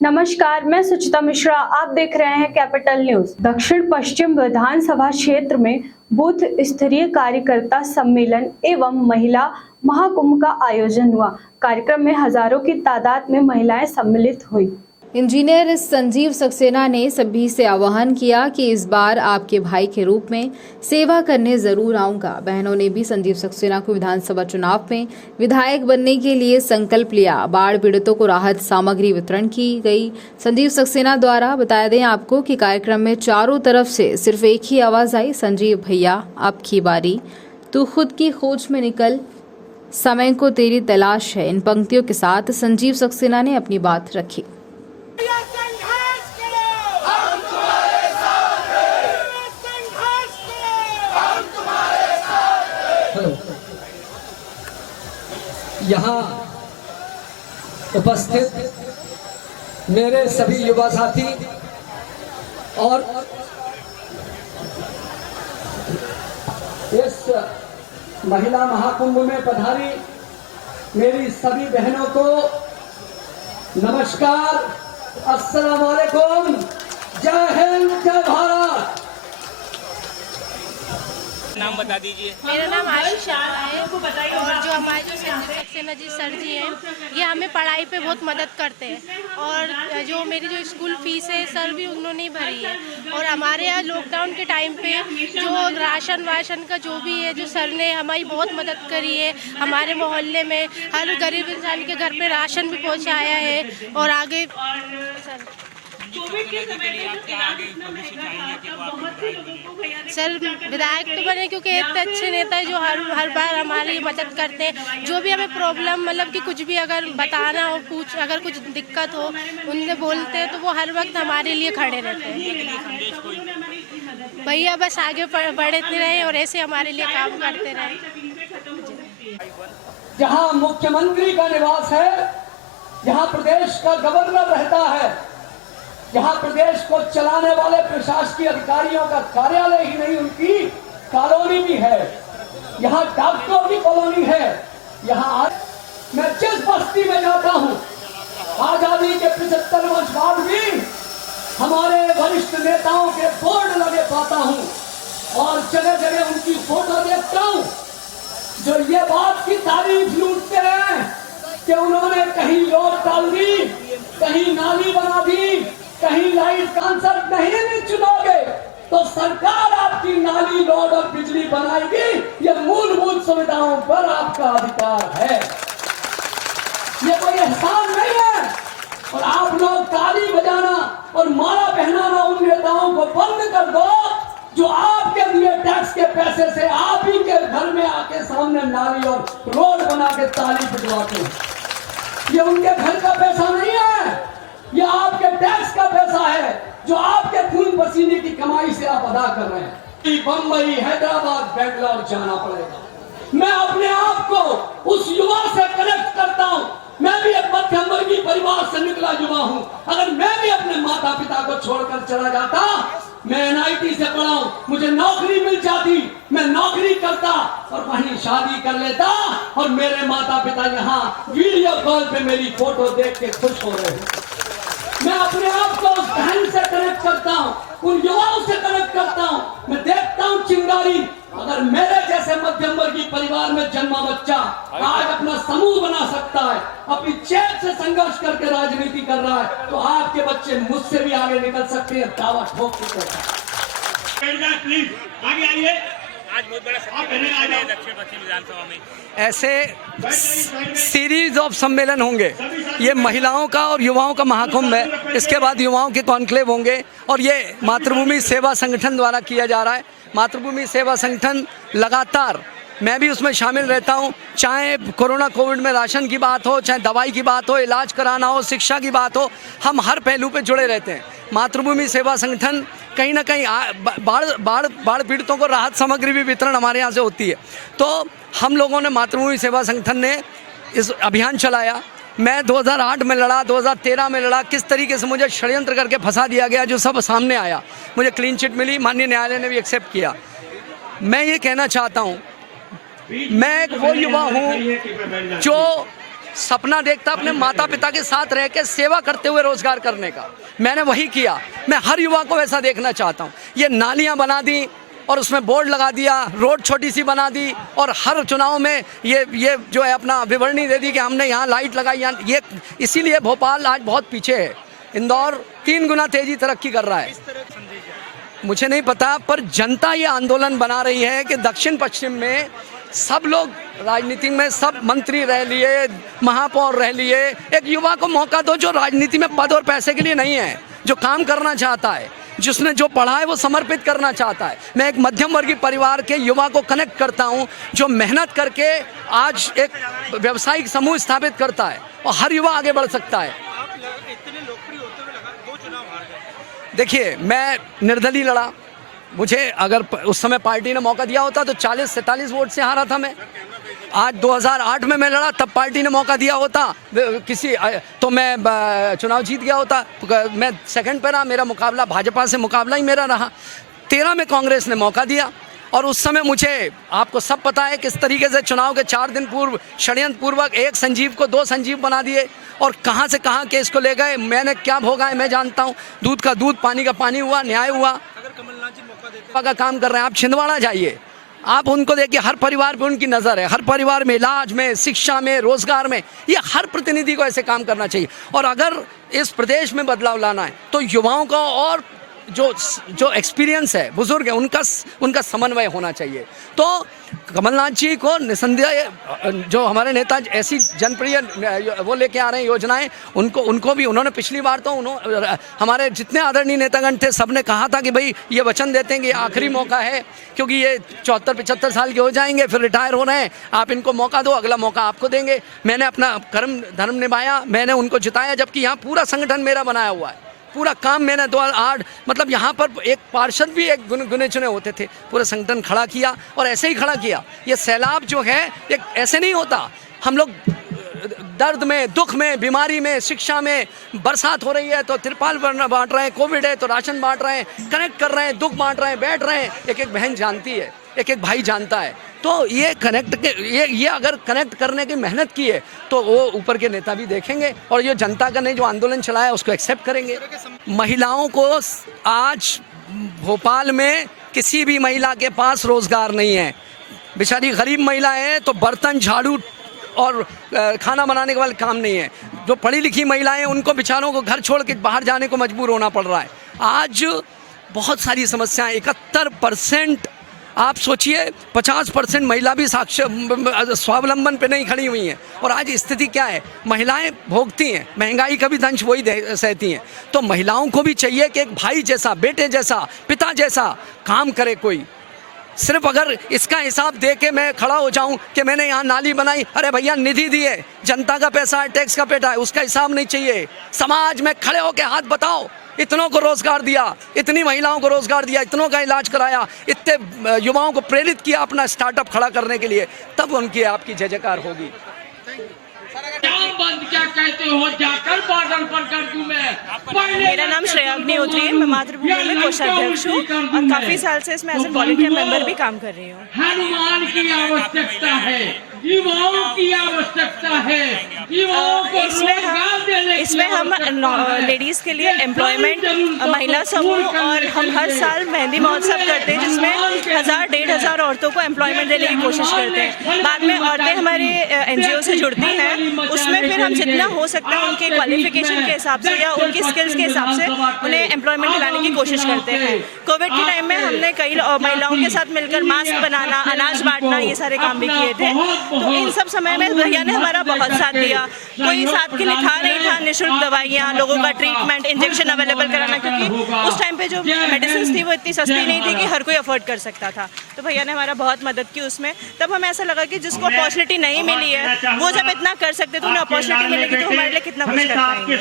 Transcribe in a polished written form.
नमस्कार, मैं सुचिता मिश्रा। आप देख रहे हैं कैपिटल न्यूज। दक्षिण पश्चिम विधानसभा क्षेत्र में बूथ स्तरीय कार्यकर्ता सम्मेलन एवं महिला महाकुंभ का आयोजन हुआ। कार्यक्रम में हजारों की तादाद में महिलाएं सम्मिलित हुई। इंजीनियर संजीव सक्सेना ने सभी से आह्वान किया कि इस बार आपके भाई के रूप में सेवा करने जरूर आऊंगा। बहनों ने भी संजीव सक्सेना को विधानसभा चुनाव में विधायक बनने के लिए संकल्प लिया। बाढ़ पीड़ितों को राहत सामग्री वितरण की गई। संजीव सक्सेना द्वारा बताया दें आपको कि कार्यक्रम में चारों तरफ से सिर्फ एक ही आवाज आई, संजीव भैया आपकी बारी, तू खुद की खोज में निकल, समय को तेरी तलाश है। इन पंक्तियों के साथ संजीव सक्सेना ने अपनी बात रखी। यहाँ उपस्थित मेरे सभी युवा साथी और इस महिला महाकुंभ में पधारी मेरी सभी बहनों को नमस्कार, अस्सलाम वालेकुम, जय हिंद, जय भारत। नाम बता दीजिए। मेरा नाम आशीषा है और जो हमारे जो संजीव सक्सेना जी सर जी हैं, ये हमें पढ़ाई पे बहुत मदद करते हैं और जो मेरी जो स्कूल फीस है सर भी उन्होंने ही भरी है। और हमारे यहाँ लॉकडाउन के टाइम पे जो राशन वाशन का जो भी है, जो सर ने हमारी बहुत मदद करी है। हमारे मोहल्ले में हर गरीब इंसान के घर पे राशन भी पहुँचाया है। और आगे सर विधायक तो बने क्योंकि इतने अच्छे नेता है जो हर बार हमारी मदद करते हैं। जो भी हमें प्रॉब्लम मतलब कि कुछ भी अगर बताना हो, अगर कुछ दिक्कत हो उनसे बोलते हैं तो वो हर वक्त हमारे लिए खड़े रहते हैं। भैया बस आगे बढ़ते रहे और ऐसे हमारे लिए काम करते रहे। जहाँ मुख्यमंत्री का निवास है, जहाँ प्रदेश का गवर्नर रहता है, जहाँ प्रदेश को चलाने वाले प्रशासकीय अधिकारियों का कार्यालय ही नहीं, उनकी कॉलोनी भी है। यहाँ डॉक्टरों की कॉलोनी है। यहाँ मैं जिस बस्ती में जाता हूँ, आजादी के 75 वर्ष बाद भी हमारे वरिष्ठ नेताओं के बोर्ड लगे पाता हूँ और जगह जगह उनकी फोटो देखता हूँ जो ये बात की तारीफ लूटते हैं कि उन्होंने कहीं रोड डाल दी, कहीं नाली बना दी, कहीं लाइट कंसर्ट नहीं भी चुनोगे तो सरकार आपकी नाली, रोड और बिजली बनाएगी। ये मूलभूत सुविधाओं पर आपका अधिकार है, ये कोई एहसान नहीं है। और आप लोग ताली बजाना और माला पहनाना उन नेताओं को बंद कर दो जो आपके दिए टैक्स के पैसे से आप ही के घर में आके सामने नाली और रोड बना के ताली बजवाते हैं। ये उनके घर का पैसा नहीं है, ये आपके टैक्स का पैसा है जो आपके खून पसीने की कमाई से आप अदा कर रहे हैं। बम्बई, हैदराबाद, बेंगलोर जाना पड़ेगा। मैं अपने आप को उस युवा से कनेक्ट करता हूँ। मैं भी एक मध्यम वर्गीय परिवार से निकला युवा हूँ। अगर मैं भी अपने माता पिता को छोड़कर चला जाता, मैं NIT से पढ़ा हूँ, मुझे नौकरी मिल जाती, मैं नौकरी करता और वहीं शादी कर लेता और मेरे माता पिता यहाँ वीडियो कॉल पे मेरी फोटो देख के खुश हो रहे हैं। मैं अपने आप को उस बहन से कनेक्ट करता हूँ, उन युवाओं से कनेक्ट करता हूँ। मैं देखता हूँ चिंगारी, अगर मेरे जैसे मध्यम वर्गीय परिवार में जन्मा बच्चा आज अपना समूह बना सकता है, अपनी चेत से संघर्ष करके राजनीति कर रहा है, तो आपके बच्चे मुझसे भी आगे निकल सकते हैं। दावा ठोक के प्लीज आगे आइए। आज बहुत बड़ा सम्मेलन है दक्षिण पश्चिम विधानसभा में। ऐसे सीरीज ऑफ सम्मेलन होंगे। ये महिलाओं का और युवाओं का महाकुंभ है। इसके बाद युवाओं के कॉन्क्लेव होंगे और ये मातृभूमि सेवा संगठन द्वारा किया जा रहा है। मातृभूमि सेवा संगठन लगातार, मैं भी उसमें शामिल रहता हूं, चाहे कोरोना कोविड में राशन की बात हो, चाहे दवाई की बात हो, इलाज कराना हो, शिक्षा की बात हो, हम हर पहलू पे जुड़े रहते हैं। मातृभूमि सेवा संगठन कहीं ना कहीं बाढ़ पीड़ितों को राहत सामग्री भी वितरण हमारे यहाँ से होती है। तो हम लोगों ने मातृभूमि सेवा संगठन ने इस अभियान चलाया। मैं 2008 में लड़ा, 2013 में लड़ा, किस तरीके से मुझे षड्यंत्र करके फंसा दिया गया जो सब सामने आया। मुझे क्लीन चिट मिली, माननीय न्यायालय ने भी एक्सेप्ट किया। मैं ये कहना चाहता हूँ, मैं एक वो युवा हूँ जो सपना देखता अपने माता पिता के साथ रह के सेवा करते हुए रोजगार करने का। मैंने वही किया। मैं हर युवा को वैसा देखना चाहता हूँ। ये नालियाँ बना दी और उसमें बोर्ड लगा दिया, रोड छोटी सी बना दी और हर चुनाव में ये जो है अपना विवरणी दे दी कि हमने यहाँ लाइट लगाई, यहाँ ये। इसीलिए भोपाल आज बहुत पीछे है। इंदौर 3 गुना तेजी तरक्की कर रहा है। मुझे नहीं पता, पर जनता ये आंदोलन बना रही है कि दक्षिण पश्चिम में सब लोग राजनीति में, सब मंत्री रह लिए, महापौर रह लिए, एक युवा को मौका दो जो राजनीति में पद और पैसे के लिए नहीं है, जो काम करना चाहता है, जिसने जो पढ़ा है वो समर्पित करना चाहता है। मैं एक मध्यम वर्गीय परिवार के युवा को कनेक्ट करता हूं, जो मेहनत करके आज एक व्यावसायिक समूह स्थापित करता है और हर युवा आगे बढ़ सकता है। देखिए, मैं निर्दलीय लड़ा। मुझे अगर उस समय पार्टी ने मौका दिया होता तो 40-47 वोट से हारा था मैं। आज 2008 में मैं लड़ा, तब पार्टी ने मौका दिया होता तो मैं चुनाव जीत गया होता। मैं सेकंड पे रहा, मेरा मुकाबला भाजपा से मुकाबला ही मेरा रहा। 13 में कांग्रेस ने मौका दिया और उस समय मुझे, आपको सब पता है किस तरीके से चुनाव के 4 दिन पूर्व षड्यंत्र पूर्वक एक संजीव को 2 संजीव बना दिए और कहां से कहां केस को ले गए। मैंने क्या भोगा है मैं जानता हूं। दूध का दूध, पानी का पानी हुआ, न्याय हुआ। अगर कमलनाथ जी मौका देते का काम कर रहे हैं, आप छिंदवाड़ा जाइए, आप उनको देखिए, हर परिवार पे उनकी नज़र है। हर परिवार में इलाज में, शिक्षा में, रोजगार में, ये हर प्रतिनिधि को ऐसे काम करना चाहिए। और अगर इस प्रदेश में बदलाव लाना है तो युवाओं का और जो एक्सपीरियंस है, बुजुर्ग है, उनका समन्वय होना चाहिए। तो कमलनाथ जी को निसंदेह, जो हमारे नेता ऐसी जनप्रिय वो लेके आ रहे हैं योजनाएं, उनको भी उन्होंने पिछली बार तो हमारे जितने आदरणीय नेतागण थे सब ने कहा था कि भाई ये वचन देते हैं कि आखिरी मौका है, क्योंकि ये 74-75 साल के हो जाएंगे, फिर रिटायर हो रहे हैं, आप इनको मौका दो, अगला मौका आपको देंगे। मैंने अपना कर्म धर्म निभाया, मैंने उनको जिताया, जबकि यहाँ पूरा संगठन मेरा बनाया हुआ है। पूरा काम मैंने 2008, मतलब यहाँ पर एक पार्षद भी एक गुने चुने होते थे, पूरा संगठन खड़ा किया और ऐसे ही खड़ा किया। ये सैलाब जो है एक ऐसे नहीं होता। हम लोग दर्द में, दुख में, बीमारी में, शिक्षा में, बरसात हो रही है तो तिरपाल बांट रहे हैं, कोविड है तो राशन बांट रहे हैं, कनेक्ट कर रहे हैं, दुख बांट रहे हैं, बैठ रहे हैं। एक एक बहन जानती है, एक एक भाई जानता है। तो ये ये अगर कनेक्ट करने की मेहनत की है तो वो ऊपर के नेता भी देखेंगे और ये जनता का ने जो आंदोलन चलाया उसको एक्सेप्ट करेंगे। महिलाओं को आज भोपाल में किसी भी महिला के पास रोजगार नहीं है। बेचारी गरीब महिला है तो बर्तन, झाड़ू और खाना बनाने के वाले काम नहीं है। जो पढ़ी लिखी महिलाएं, उनको बेचारों को घर छोड़ के बाहर जाने को मजबूर होना पड़ रहा है। आज बहुत सारी समस्याएं, 71%, आप सोचिए 50% महिला भी स्वावलंबन पे नहीं खड़ी हुई हैं। और आज स्थिति क्या है, महिलाएं भोगती हैं, महंगाई का भी दंश वही सहती हैं। तो महिलाओं को भी चाहिए कि एक भाई जैसा, बेटे जैसा, पिता जैसा काम करे कोई। सिर्फ अगर इसका हिसाब दे के मैं खड़ा हो जाऊं कि मैंने यहाँ नाली बनाई, अरे भैया निधि दी है, जनता का पैसा है, टैक्स का पैसा है, उसका हिसाब नहीं चाहिए। समाज में खड़े होकर हाथ बताओ, इतनों को रोजगार दिया, इतनी महिलाओं को रोजगार दिया, इतनों का इलाज कराया, इतने युवाओं को प्रेरित किया अपना स्टार्टअप खड़ा करने के लिए, तब उनकी आपकी जय जयकार होगी। क्या कहते हो, जाकर बादल पर कर दूं मैं। मेरा नाम श्रेया अग्निहोत्री है। मैं मातृभूमि में कोषाध्यक्ष हूँ और काफी साल से इसमें एज ए वॉलंटियर मेंबर भी काम कर रही हूँ। हनुमान की आवश्यकता है, युवाओं की आवश्यकता है, युवाओं को रोजगार देने की इसमें हम लेडीज के लिए एम्प्लॉयमेंट, महिला समूह और हम हर साल मेहंदी महोत्सव करते हैं जिसमें 1000-1500 औरतों को एम्प्लॉयमेंट देने की कोशिश करते हैं। बाद में औरतें हमारे NGO से जुड़ती हैं, उसमें फिर हम जितना हो सकता है उनके क्वालिफिकेशन के हिसाब से या उनकी स्किल्स के हिसाब से उन्हें एम्प्लॉयमेंट दिलाने की कोशिश करते हैं। कोविड के टाइम में हमने कई महिलाओं के साथ मिलकर मास्क बनाना, अनाज बांटना, ये सारे काम भी किए थे। तो इन सब समय में भैया ने हमारा बहुत साथ दिया। कोई साथ के लिए था नहीं था, निःशुल्क दवाइयाँ, लोगों का ट्रीटमेंट, इंजेक्शन अवेलेबल कराना, क्योंकि उस टाइम पे जो मेडिसिन थी वो इतनी सस्ती नहीं थी कि हर कोई अफोर्ड कर सकता था। तो भैया ने हमारा बहुत मदद की उसमें। तब हमें ऐसा लगा कि जिसको अपॉर्चुनिटी नहीं मिली है वो जब इतना कर सकते तो उन्हें अपॉर्चुनिटी मिलेगी तो हमारे लिए कितना कुछ कर पाएंगे।